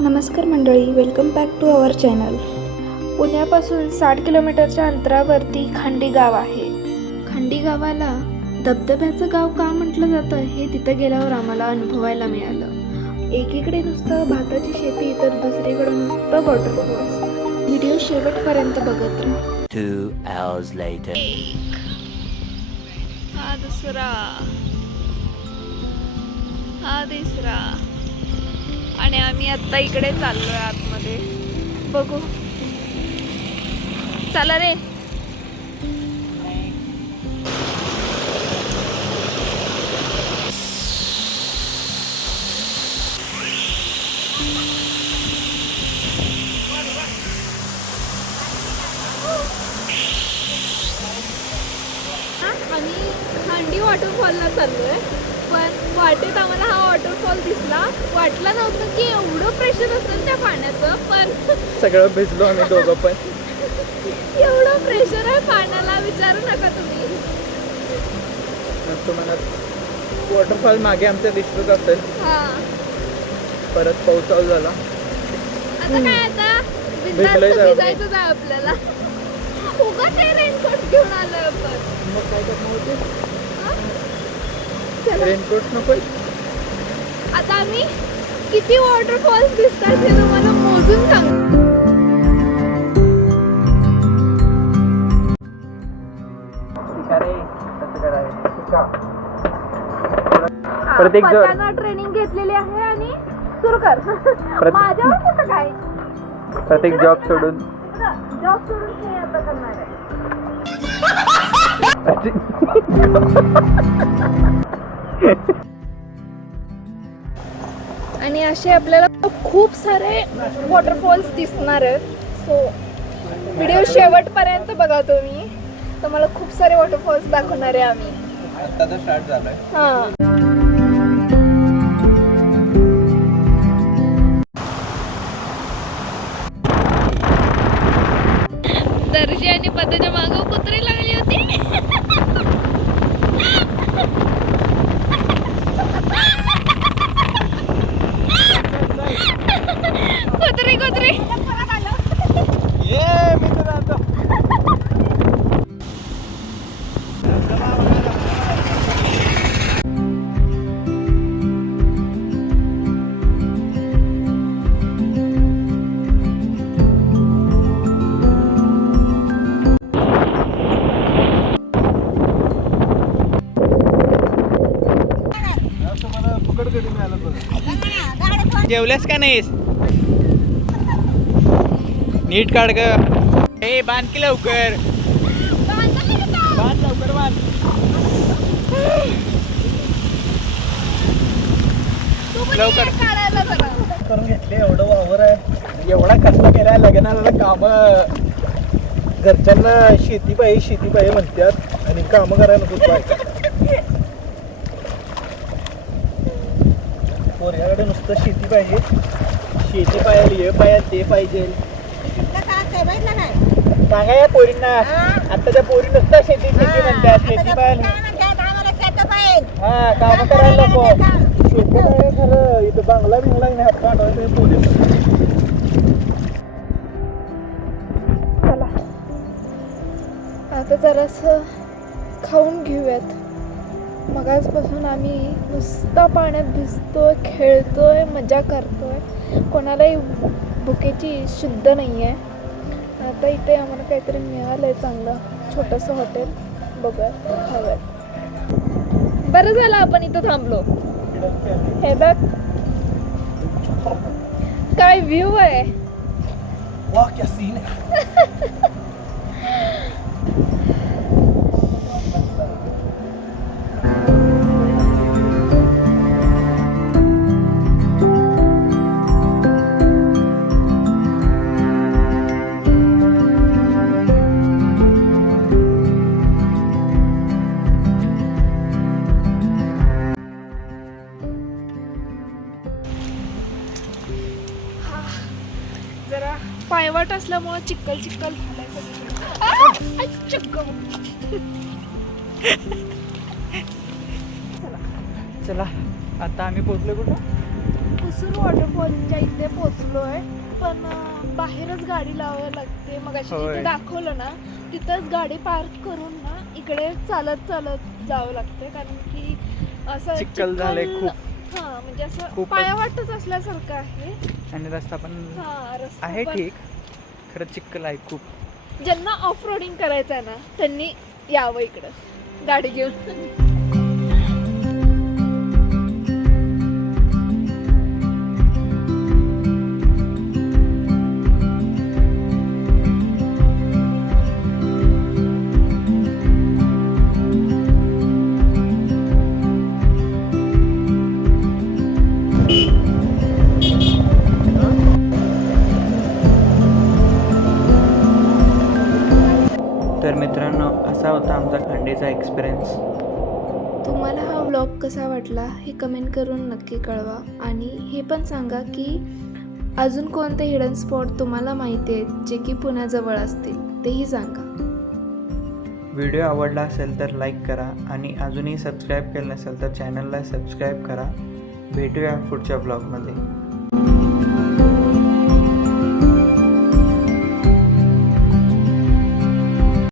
नमस्कार मंडळी, welcome back to our channel. पुण्यापासून 60 किलोमीटरच्या अंतरावरती खांडी गाव आहे. खांडी गावाला धबधब्याचं गाव का म्हटलं जातं हे तिथं गेल्यावर आम्हाला अनुभवायला मिळालं. एकीकडे नुसतं भाताची शेती तर दुसरीकडे नुसतं वॉटरफॉल्स. व्हिडिओ शेवटपर्यंत बघत राहा. 2 hours later. हा दुसरा, हा तिसरा आणि आम्ही आता इकडे चाललोय आतमध्ये. बघू, चला रे. आम्ही खांडी वॉटरफॉलला चाललोय, पण वाटेत आम्हाला हा वॉटरफॉल दिसला. वाटलं नव्हतं की एवढं प्रेशर असेल त्या पाण्याचं, पण सगळं भिजलो आम्ही दोघं पण. एवढं प्रेशर आहे पाण्याला, विचारू नका तुम्ही. तुम्हाला वॉटरफॉल मागे आमच्या दिसतच असेल. हा, परत पाऊस चालू झाला. आता काय, आता भिजलोय बिनधास्त जरा. भिजायचंच आहे आपल्याला. उगाच हे रेनकोट घेऊन आलोय आपण. मग काय करणार होते? चला. रेनकोट नको. आता आम्ही किती वॉटरफॉल्स दिसतात हे तुम्हाला मोजून सांगतो. प्रत्येक जण पताना ट्रेनिंग घेतलेली आहे आणि सुरू कर. माझ्यावर कुठं काय, प्रत्येक जॉब सोडून जॉब सोडून हे आता करणार आहे. आणि असे आपल्याला खूप सारे वॉटरफॉल्स दिसणार आहेत. सो व्हिडिओ शेवटपर्यंत बघा तुम्ही. तुम्हाला खूप सारे वॉटरफॉल्स दाखवणार आहे आम्ही. आता तर स्टार्ट झालाय. हां, दर्जी आणि पदाच्या मागं कुत्री लागली होती. कुत्री कुत्री ये मी तर जातो. जेवल्यास का नाहीस? नीट काढ ग. ए बांध की लवकर. बांध लवकर बांध. लवकर करून घेतले. एवढं वावर आहे, एवढा कष्ट केलाय लग्नाला. काम घरच्यांना शेती पाहिजे म्हणतात आणि काम करायला नको पाहिजे. पोरग्याकडे नुसतं शेती पाहिजे. शेती पाहिजे, हे पाहिजे, ते पाहिजे. सांगा या पोरींना. आता त्या पोरी नुसतं शेती म्हणतात. शेती पाहिजे, हा काम करायला नको. शेती पाहिजे खरं. इथं बांगला नाही हात काढवायचं पोरी. चला आता जरासं खाऊन घेऊयात. मगाचपासून आम्ही नुसता पाण्यात भिजतोय, खेळतोय, मजा करतोय. कोणालाही भुकेची शुद्ध नाही आहे. आता इथे आम्हाला काहीतरी मिळालं आहे चांगलं छोटंसं हॉटेल. बघूयात, खाऊयात. बरं झालं आपण इथं थांबलो. हे बघ काय व्ह्यू आहे. वाह क्या सीन है. जरा पायवाट असल्यामुळे चिक्कल झालाय चला आता आम्ही पोहोचलो कुठं? कुसूर वॉटरफॉलच्या इथे पोचलो आहे, पण बाहेरच गाडी लावावी लागते. मग अशी होय. तिथे दाखवलं ना, तिथंच गाडी पार्क करून ना इकडे चालत जावं लागते, कारण की असं चिखल झालंय खूप. हा, म्हणजे असं खूपच. पायावाटच असल्यासारखं आहे. आणि रस्ता पण हा, रस्ता आहे पण- ठीक, खरं चिखल आहे खूप. ज्यांना ऑफ रोडिंग करायचं आहे ना, त्यांनी यावं इकडं गाडी घेऊन. तर मित्रांनो, असा होता आमचा खंडीचा एक्सपिरियन्स. तुम्हाला हा व्लॉग कसा वाटला हे कमेंट करून नक्की कळवा. आणि हे पण सांगा की अजून कोणते हिडन स्पॉट तुम्हाला माहिती आहेत जे की पुण्याजवळ असतील, तेही सांगा. व्हिडिओ आवडला असेल तर लाईक करा आणि अजूनही सबस्क्राईब केलं नसेल तर चॅनलला सबस्क्राईब करा. भेटूया पुढच्या ब्लॉगमध्ये.